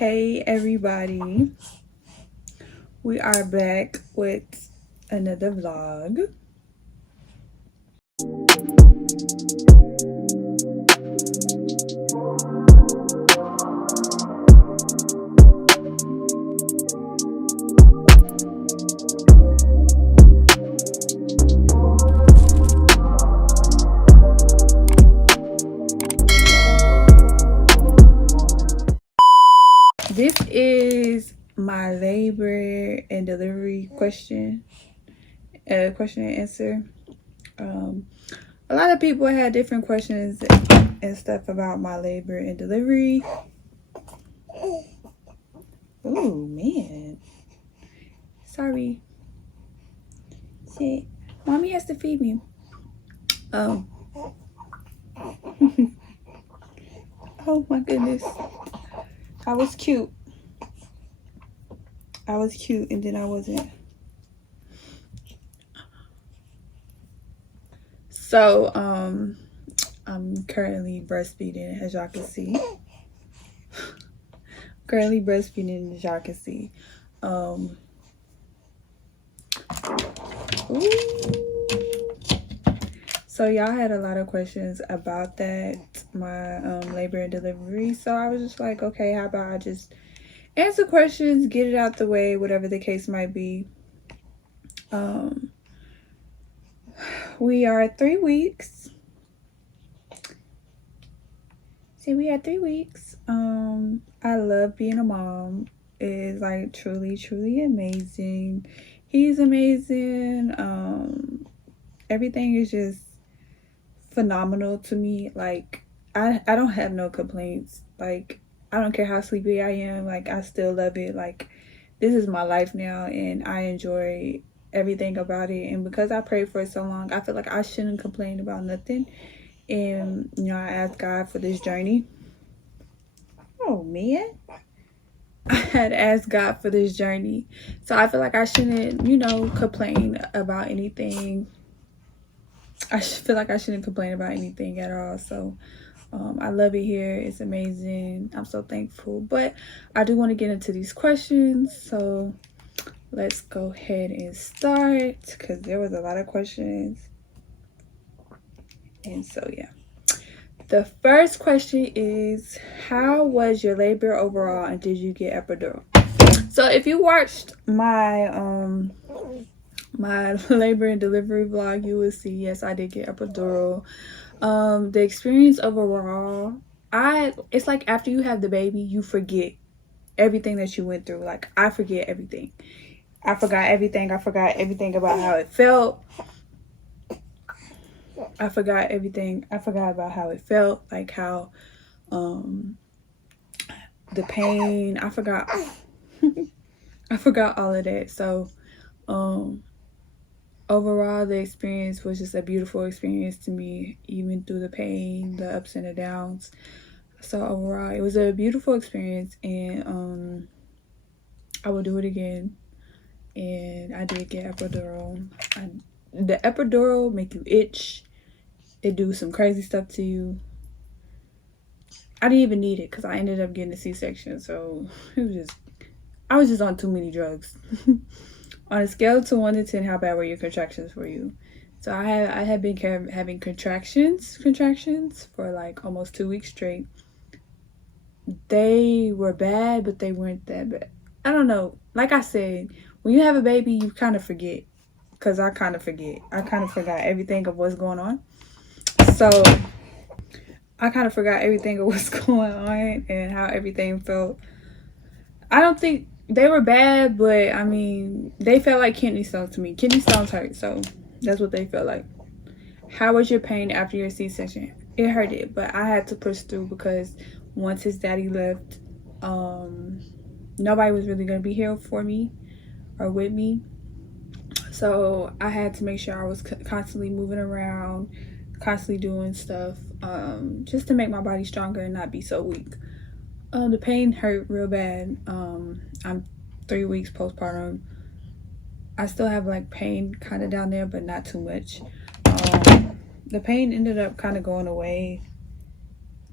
Hey everybody, we are back with another vlog. This is my labor and delivery question and answer. A lot of people had different questions and stuff about my labor and delivery. Oh man, sorry. Shit, mommy has to feed me. Oh, oh my goodness, I was cute. And then I wasn't. So, I'm currently breastfeeding, as y'all can see. So y'all had a lot of questions about that, my labor and delivery. So I was just like, okay, how about I just answer questions, get it out the way, whatever the case might be. We are at 3 weeks. See, we had 3 weeks. I love being a mom. It is like truly amazing. He's amazing. Everything is just phenomenal to me. Like I don't have no complaints. Like I don't care how sleepy I am, like I still love it. Like this is my life now and I enjoy everything about it. And because I prayed for it so long, I feel like I shouldn't complain about nothing. And I asked God for this journey. Oh man, I had asked God for this journey, so I feel like I shouldn't complain about anything. I feel like I shouldn't complain about anything at all. So I love it here. It's amazing. I'm so thankful. But I do want to get into these questions. So let's go ahead and start because there was a lot of questions. And so, yeah. The first question is, how was your labor overall and did you get epidural? So if you watched my my labor and delivery vlog, you will see, yes, I did get epidural. The experience overall, it's like after you have the baby, you forget everything that you went through. Like I forget everything. I forgot everything. I forgot everything about how it felt. I forgot everything. I forgot about how it felt, like how the pain. I forgot I forgot all of that. So overall, the experience was just a beautiful experience to me, even through the pain, the ups and the downs. So overall, it was a beautiful experience, and I will do it again. And I did get epidural. The epidural make you itch. It do some crazy stuff to you. I didn't even need it because I ended up getting a C-section. So I was just on too many drugs. On a scale of 1 to 10, how bad were your contractions for you? So I had been having contractions for like almost 2 weeks straight. They were bad, but they weren't that bad. I don't know. Like I said, when you have a baby, you kind of forget. Because I kind of forget. I kind of forgot everything of what's going on. So I kind of forgot everything of what's going on and how everything felt. I don't think they were bad, but I mean, they felt like kidney stones to me. Kidney stones hurt, so that's what they felt like. How was your pain after your C-section? It hurted, but I had to push through because once his daddy left, nobody was really going to be here for me or with me. So I had to make sure I was constantly moving around, constantly doing stuff, just to make my body stronger and not be so weak. The pain hurt real bad. I'm 3 weeks postpartum. I still have like pain kind of down there, but not too much. The pain ended up kind of going away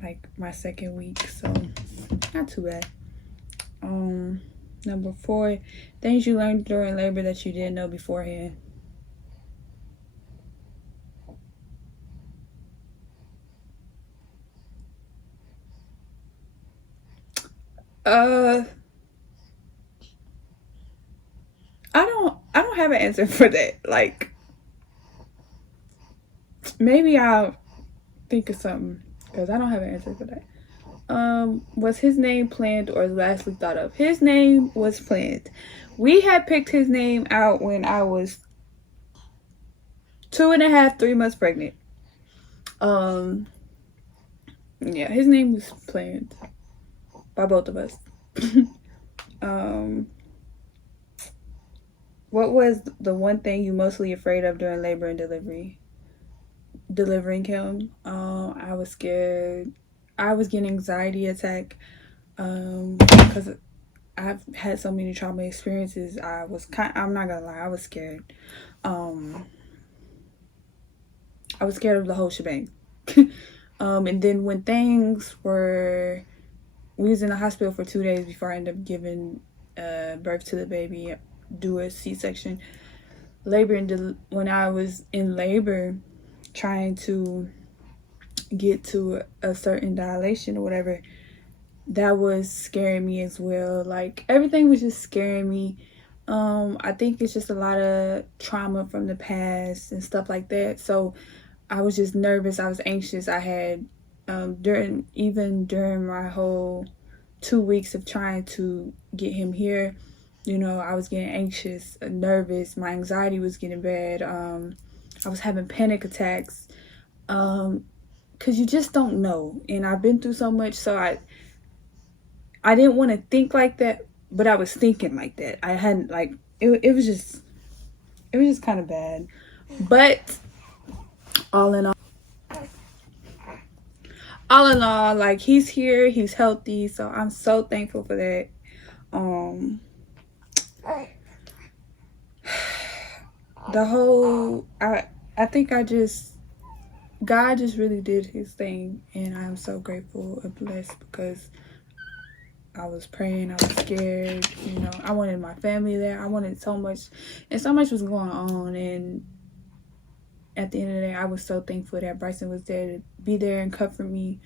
like my 2nd week, so not too bad. Number 4, things you learned during labor that you didn't know beforehand. I don't have an answer for that. Like, maybe I'll think of something because I don't have an answer for that. Was his name planned or lastly thought of? His name was planned. We had picked his name out when I was 2.5, 3 months pregnant. Yeah, his name was planned by both of us. What was the one thing you mostly afraid of during labor and delivery? Delivering him. I was scared. I was getting anxiety attack because I've had so many trauma experiences. I'm not gonna lie, I was scared. I was scared of the whole shebang. And then when we was in the hospital for 2 days before I ended up giving birth to the baby, do a C-section. When I was in labor, trying to get to a certain dilation or whatever, that was scaring me as well. Like, everything was just scaring me. I think it's just a lot of trauma from the past and stuff like that. So I was just nervous. I was anxious. I had during my whole 2 weeks of trying to get him here, I was getting anxious, nervous. My anxiety was getting bad. I was having panic attacks. Because you just don't know. And I've been through so much, so I didn't want to think like that, but I was thinking like that. I hadn't, like, it was just kind of bad. But all in all, like, he's here, he's healthy, so I'm so thankful for that. I think God just really did his thing, and I'm so grateful and blessed because I was praying, I was scared, I wanted my family there, I wanted so much, and so much was going on, and at the end of the day, I was so thankful that Bryson was there to be there and comfort me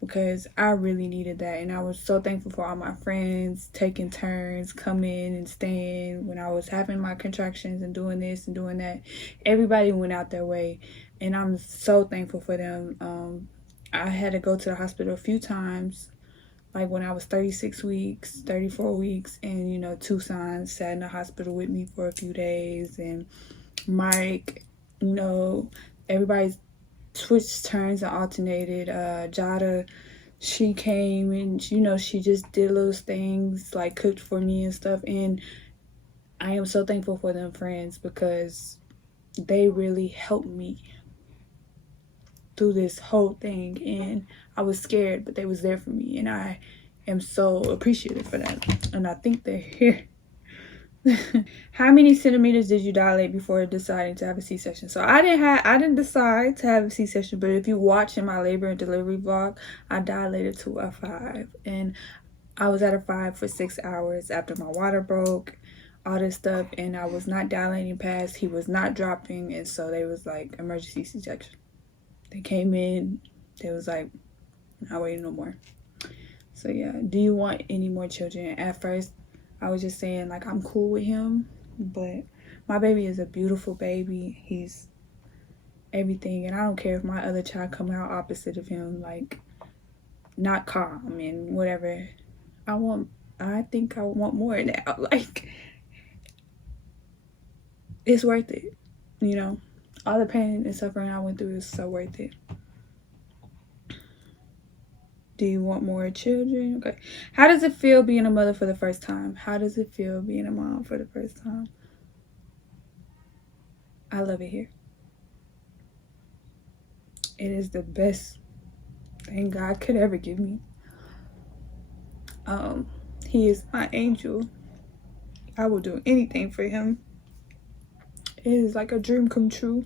because I really needed that, and I was so thankful for all my friends taking turns, coming and staying when I was having my contractions and doing this and doing that. Everybody went out their way, and I'm so thankful for them. I had to go to the hospital a few times, like when I was 36 weeks, 34 weeks, and, Tucson sat in the hospital with me for a few days, and Mike, everybody's switched turns and alternated. Jada, she came and, she just did little things, like cooked for me and stuff, and I am so thankful for them friends because they really helped me through this whole thing, and I was scared, but they was there for me, and I am so appreciative for that, and I think they're here. How many centimeters did you dilate before deciding to have a C-section? So I didn't decide to have a C-section, but if you watch in my labor and delivery vlog, I dilated to a 5, and I was at a 5 for 6 hours after my water broke, all this stuff, and I was not dilating past, he was not dropping, and so they was like, emergency C-section. They came in, they was like, not waiting no more. So yeah, do you want any more children? At first, I was just saying, like, I'm cool with him, but my baby is a beautiful baby. He's everything, and I don't care if my other child come out opposite of him, like, not calm and whatever. I think I want more now. Like, it's worth it, all the pain and suffering I went through is so worth it. Do you want more children? Okay. How does it feel being a mother for the first time? How does it feel being a mom for the first time? I love it here. It is the best thing God could ever give me. He is my angel. I will do anything for him. It is like a dream come true.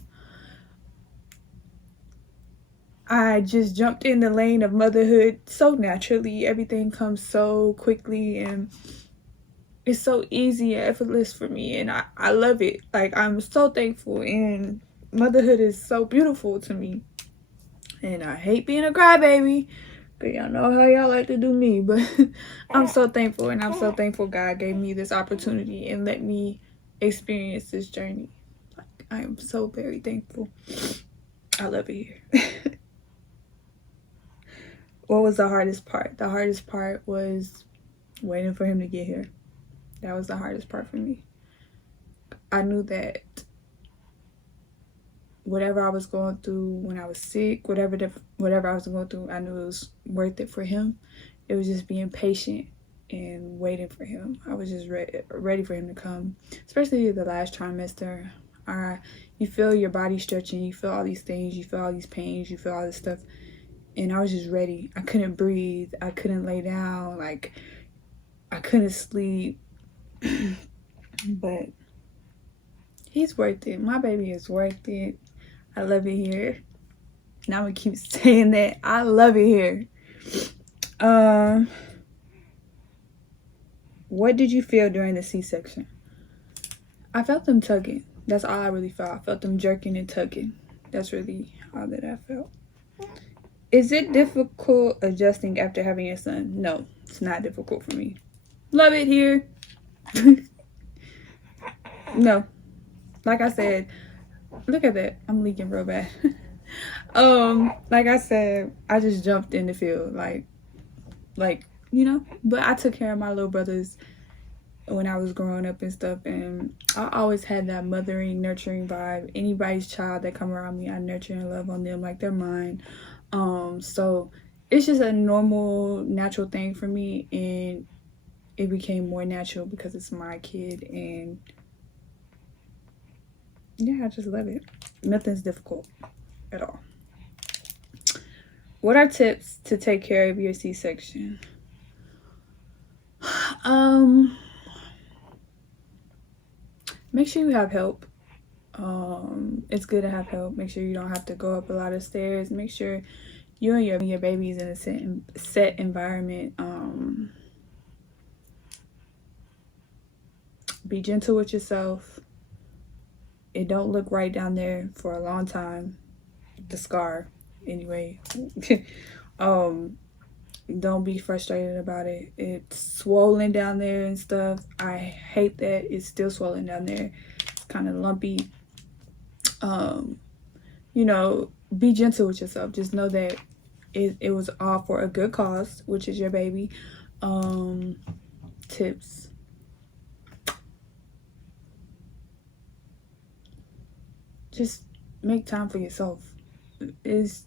I just jumped in the lane of motherhood so naturally. Everything comes so quickly and it's so easy and effortless for me, and I love it. Like, I'm so thankful, and motherhood is so beautiful to me. And I hate being a crybaby, but y'all know how y'all like to do me. But I'm so thankful, and I'm so thankful God gave me this opportunity and let me experience this journey. Like, I am so very thankful. I love it here. What was the hardest part? The hardest part was waiting for him to get here. That was the hardest part for me. I knew that whatever I was going through when I was sick, whatever I was going through, I knew it was worth it for him. It was just being patient and waiting for him. I was just ready for him to come, especially the last trimester. You feel your body stretching, you feel all these things, you feel all these pains, you feel all this stuff, and I was just ready. I couldn't breathe, I couldn't lay down, like I couldn't sleep. But he's worth it. My baby is worth it. I love it here. And I'm gonna keep saying that. I love it here. What did you feel during the C-section? I felt them tugging. That's all I really felt. I felt them jerking and tugging. That's really all that I felt. Is it difficult adjusting after having a son? No, it's not difficult for me. Love it here. No. Like I said, look at that. I'm leaking real bad. Like I said, I just jumped in the field. Like, you know, but I took care of my little brothers when I was growing up and stuff, and I always had that mothering, nurturing vibe. Anybody's child that come around me, I nurture and love on them like they're mine. So it's just a normal, natural thing for me, and it became more natural because it's my kid, and yeah, I just love it. Nothing's difficult at all. What are tips to take care of your C-section? Make sure you have help. It's good to have help. Make sure you don't have to go up a lot of stairs. Make sure you and your baby's in a set environment. Be gentle with yourself. It don't look right down there for a long time. The scar, anyway. Don't be frustrated about it. It's swollen down there and stuff. I hate that it's still swollen down there. It's kind of lumpy. You know, be gentle with yourself. Just know that it was all for a good cause, which is your baby. Tips. Just make time for yourself. It's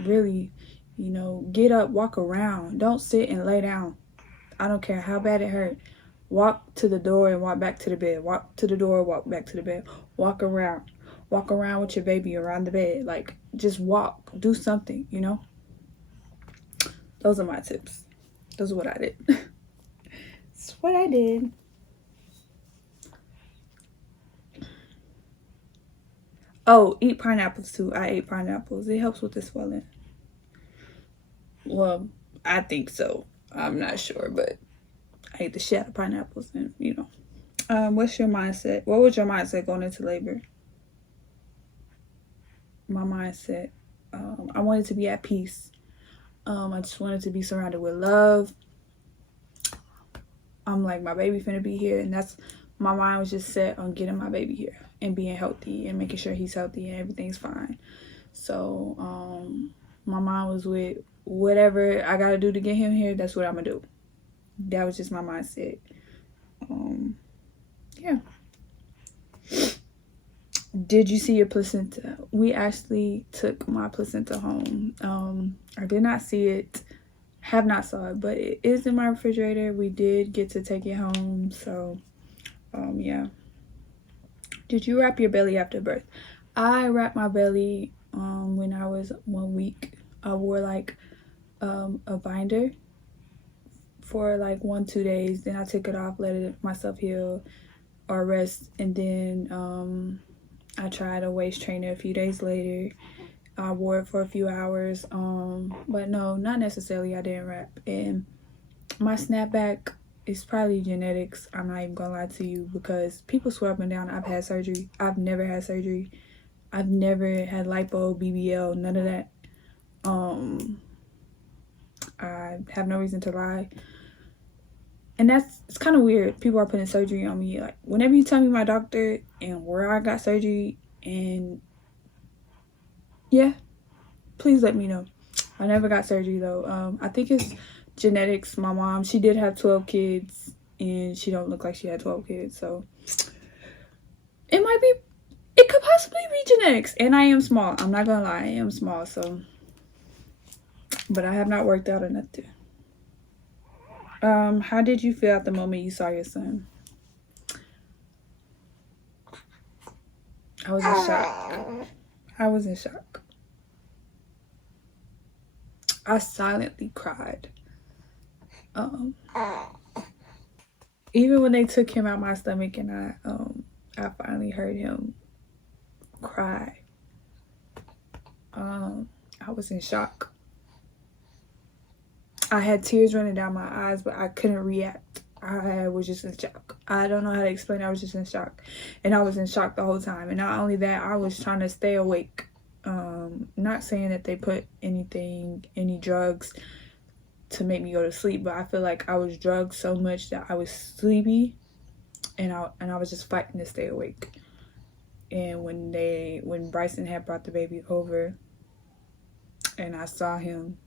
really, you know, get up, walk around. Don't sit and lay down. I don't care how bad it hurt. Walk to the door and walk back to the bed. Walk to the door, walk back to the bed. Walk around. Walk around with your baby around the bed. Like, just walk. Do something, you know? Those are my tips. Those are what I did. That's what I did. Oh, eat pineapples too. I ate pineapples. It helps with the swelling. Well, I think so. I'm not sure, but I ate the shit out of pineapples, and you know. What's your mindset? What was your mindset going into labor? My mindset, I wanted to be at peace. I just wanted to be surrounded with love. I'm like, my baby finna be here, and that's, my mind was just set on getting my baby here and being healthy and making sure he's healthy and everything's fine. So my mind was with whatever I gotta do to get him here, that's what I'm gonna do. That was just my mindset. Yeah. Did you see your placenta? We actually took my placenta home. I did not see it, have not saw it, but it is in my refrigerator. We did get to take it home. So yeah. Did you wrap your belly after birth? I wrapped my belly when I was 1 week. I wore like a binder for like 1-2 days. Then I took it off, let it myself heal or rest, and then I tried a waist trainer a few days later. I wore it for a few hours. But no, not necessarily. I didn't wrap. And my snapback is probably genetics. I'm not even gonna lie to you, because people swear up and down I've had surgery. I've never had surgery. I've never had lipo, BBL, none of that. I have no reason to lie. And it's kind of weird. People are putting surgery on me. Like, whenever you tell me my doctor and where I got surgery, and yeah, please let me know. I never got surgery though. I think it's genetics. My mom, she did have 12 kids, and she don't look like she had 12 kids. So it could possibly be genetics. And I am small. I'm not gonna lie, I am small. So, but I have not worked out or nothing. How did you feel at the moment you saw your son? I was in shock. I was in shock. I silently cried. Even when they took him out my stomach and I finally heard him cry. I was in shock. I had tears running down my eyes, but I couldn't react. I was just in shock. I don't know how to explain it. I was just in shock. And I was in shock the whole time. And not only that, I was trying to stay awake. Not saying that they put any drugs to make me go to sleep, but I feel like I was drugged so much that I was sleepy, and I was just fighting to stay awake. And when Bryson had brought the baby over and I saw him,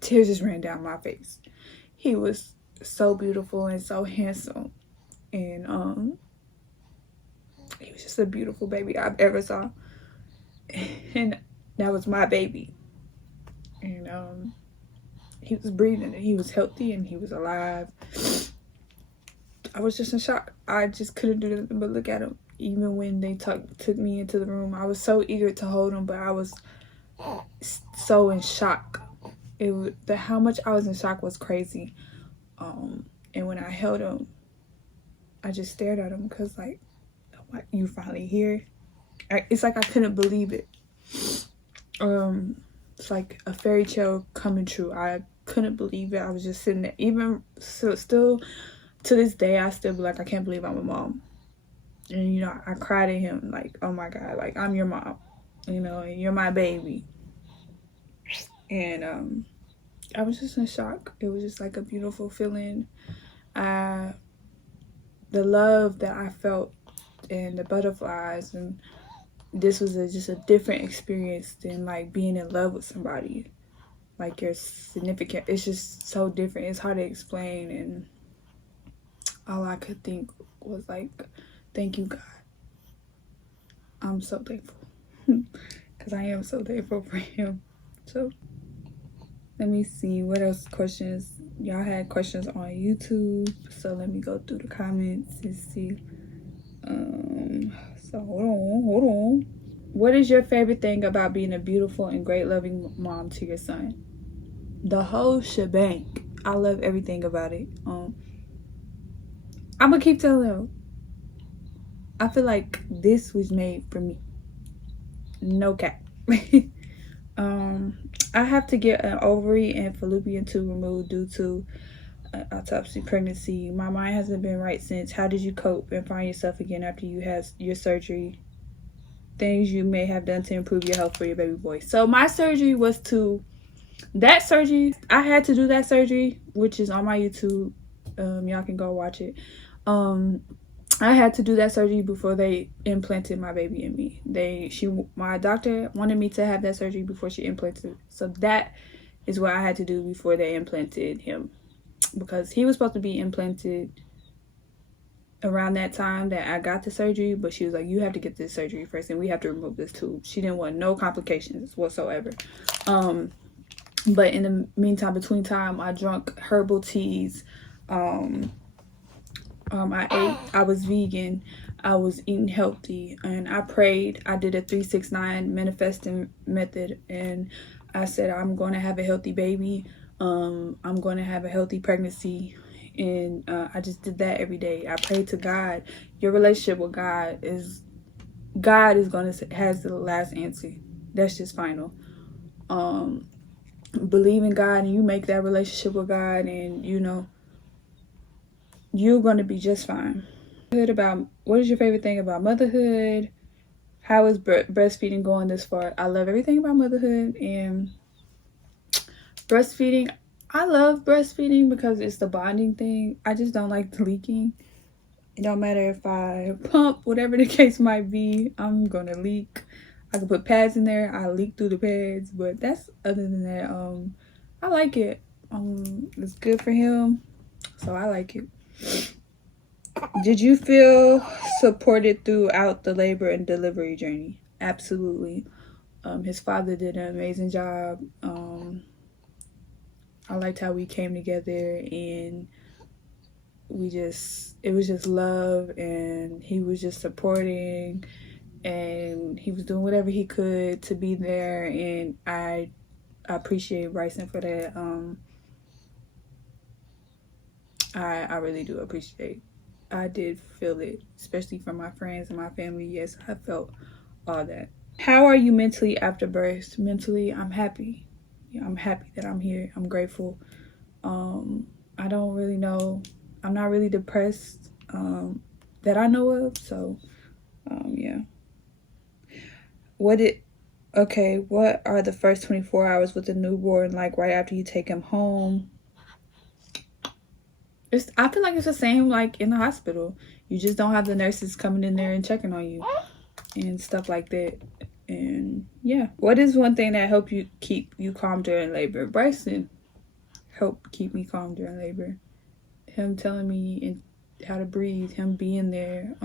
tears just ran down my face. He was so beautiful and so handsome, and he was just a beautiful baby I've ever saw. And that was my baby. And he was breathing, and he was healthy, and he was alive. I was just in shock. I just couldn't do nothing but look at him. Even when they took me into the room, I was so eager to hold him, but I was so in shock. How much I was in shock was crazy. And when I held him, I just stared at him, because like, you finally here? It's like I couldn't believe it. It's like a fairy tale coming true. I couldn't believe it. I was just sitting there. Even so, still to this day, I still be like, I can't believe I'm a mom. And I cried at him like, oh my God, like, I'm your mom, and you're my baby. And I was just in shock. It was just like a beautiful feeling. The love that I felt, and the butterflies, and this was just a different experience than like being in love with somebody, like your significant. It's just so different. It's hard to explain, and all I could think was like, thank you, God. I'm so thankful, because I am so thankful for him. So let me see what else questions y'all had. Questions on YouTube, so let me go through the comments and see. So hold on. What is your favorite thing about being a beautiful and great loving mom to your son? The whole shebang. I love everything about it. I'm gonna keep telling them. I feel like this was made for me. No cap. I have to get an ovary and fallopian tube removed due to autopsy pregnancy. My mind hasn't been right since. How did you cope and find yourself again after you had your surgery? Things you may have done to improve your health for your baby boy. So my surgery was I had to do that surgery, which is on my YouTube. Y'all can go watch it. I had to do that surgery before they implanted my baby in me. My doctor wanted me to have that surgery before she implanted. So that is what I had to do before they implanted him, because he was supposed to be implanted around that time that I got the surgery, but she was like, you have to get this surgery first, and we have to remove this tube. She didn't want no complications whatsoever. But in the meantime, between time, I drank herbal teas. I was vegan, I was eating healthy, and I prayed. I did a 3-6-9 manifesting method, and I said, I'm going to have a healthy baby. I'm going to have a healthy pregnancy. And I just did that every day. I prayed to God. Your relationship with God has the last answer. that's just final. Believe in God and you make that relationship with God, and you know you're gonna be just fine. What is your favorite thing about motherhood? How is breastfeeding going this far? I love everything about motherhood and breastfeeding. I love breastfeeding because it's the bonding thing. I just don't like the leaking. It don't matter if I pump, whatever the case might be, I'm gonna leak. I can put pads in there, I leak through the pads, but that's other than that. I like it. It's good for him, so I like it. Did you feel supported throughout the labor and delivery journey? Absolutely. His father did an amazing job. I liked how we came together and it was just love, and he was just supporting, and he was doing whatever he could to be there, and I appreciate Bryson for that. I really do appreciate. I did feel it, especially from my friends and my family. Yes, I felt all that. How are you mentally after birth? Mentally, I'm happy. Yeah, I'm happy that I'm here. I'm grateful. I don't really know. I'm not really depressed that I know of. So, yeah. What are the first 24 hours with the newborn like right after you take him home? I feel like it's the same like in the hospital. You just don't have the nurses coming in there and checking on you and stuff like that. And yeah. What is one thing that helped you keep you calm during labor? Bryson helped keep me calm during labor. Him telling me how to breathe, him being there,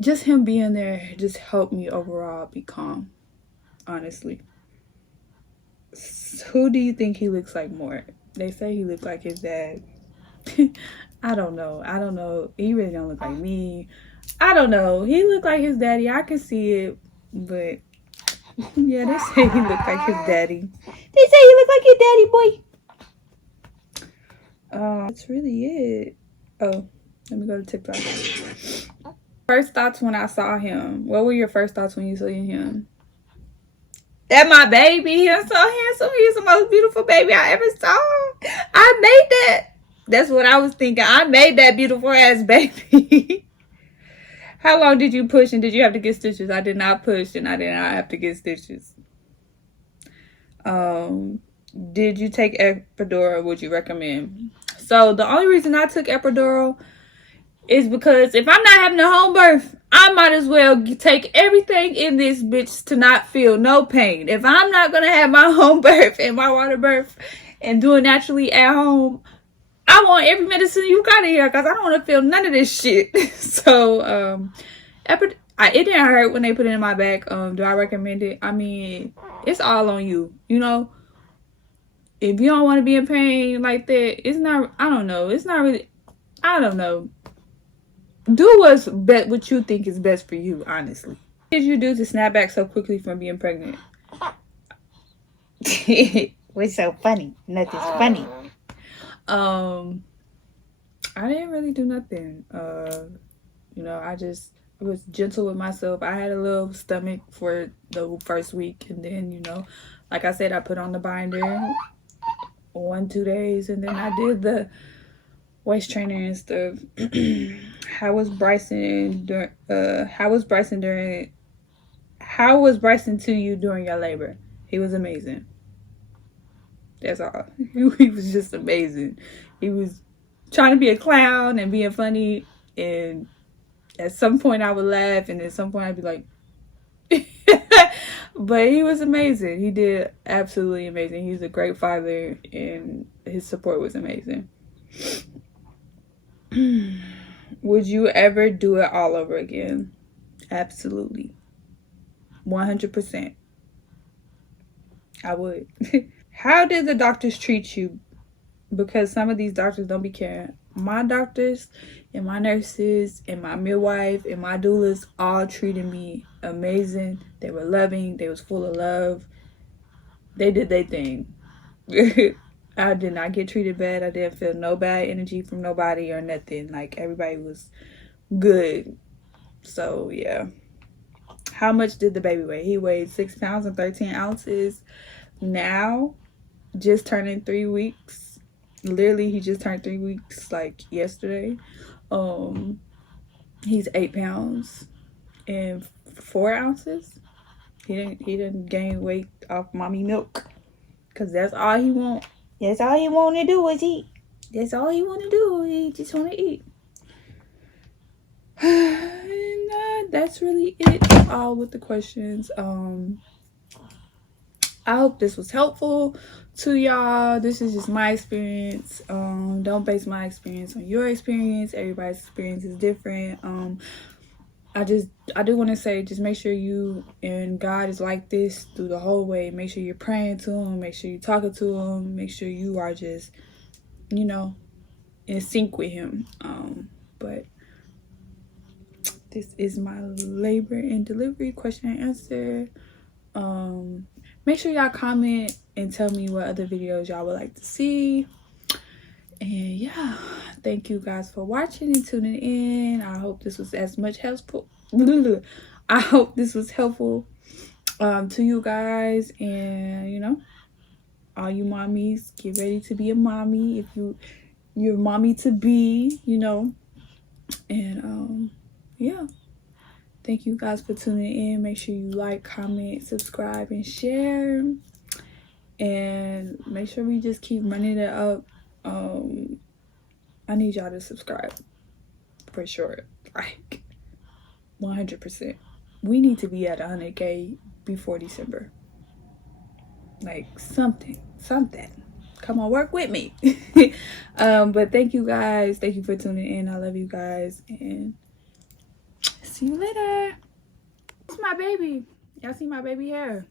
just him being there just helped me overall be calm, honestly. Who do you think he looks like more? They say he looks like his dad. I don't know. He really don't look like me. I don't know. He looked like his daddy. I can see it, but yeah, they say he looked like his daddy. They say he looked like your daddy, boy. That's really it. Oh, let me go to TikTok. First thoughts when I saw him. What were your first thoughts when you saw him? That my baby. He's so handsome. He's the most beautiful baby I ever saw. I made that. That's what I was thinking. I made that beautiful ass baby. How long did you push and did you have to get stitches? I did not push and I did not have to get stitches. Did you take epidural? Would you recommend? So the only reason I took epidural is because if I'm not having a home birth, I might as well take everything in this bitch to not feel no pain. If I'm not going to have my home birth and my water birth and do it naturally at home, I want every medicine you got in here because I don't want to feel none of this shit. So, it didn't hurt when they put it in my back. Do I recommend it? I mean, it's all on you, you know? If you don't want to be in pain like that, it's not, I don't know. It's not really, I don't know. Do what you think is best for you, honestly. What did you do to snap back so quickly from being pregnant? What's so funny? Nothing's funny. I didn't really do nothing. You know, I was gentle with myself. I had a little stomach for the first week, and then, you know, like I said, I put on the binder 1-2 days, and then I did the waist trainer and stuff. How was Bryson to you during your labor? He was amazing. That's all. He was just amazing. He was trying to be a clown and being funny, and at some point I would laugh, and at some point I'd be like, but he was amazing. He did absolutely amazing. He's a great father, and his support was amazing. Would you ever do it all over again? Absolutely. 100%. I would. How did the doctors treat you? Because some of these doctors don't be caring. My doctors and my nurses and my midwife and my doulas all treated me amazing. They were loving. They was full of love. They did their thing. I did not get treated bad. I didn't feel no bad energy from nobody or nothing. Like, everybody was good. So, yeah. How much did the baby weigh? He weighed 6 pounds and 13 ounces. Now, just turning 3 weeks. Literally, he just turned 3 weeks like yesterday. He's 8 pounds and 4 ounces. He didn't gain weight off mommy milk, because that's all he want. That's all he want to do is eat. That's all he want to do. He just want to eat. And that's really it all with the questions. I hope this was helpful to y'all. This is just my experience. Don't base my experience on your experience. Everybody's experience is different. I do want to say, just make sure you and God is like this through the whole way. Make sure you're praying to him. Make sure you're talking to him. Make sure you are just, in sync with him. But this is my labor and delivery question and answer. Make sure y'all comment and tell me what other videos y'all would like to see. And yeah, thank you guys for watching and tuning in. I hope this was as much helpful. I hope this was helpful to you guys. And all you mommies, get ready to be a mommy if you're a mommy to be, And yeah. Thank you guys for tuning in. Make sure you like, comment, subscribe, and share. And make sure we just keep running it up. I need y'all to subscribe for sure. Like 100%. We need to be at 100K before December. Like something. Come on, work with me. But thank you guys. Thank you for tuning in. I love you guys. And see you later. It's my baby. Y'all see my baby hair?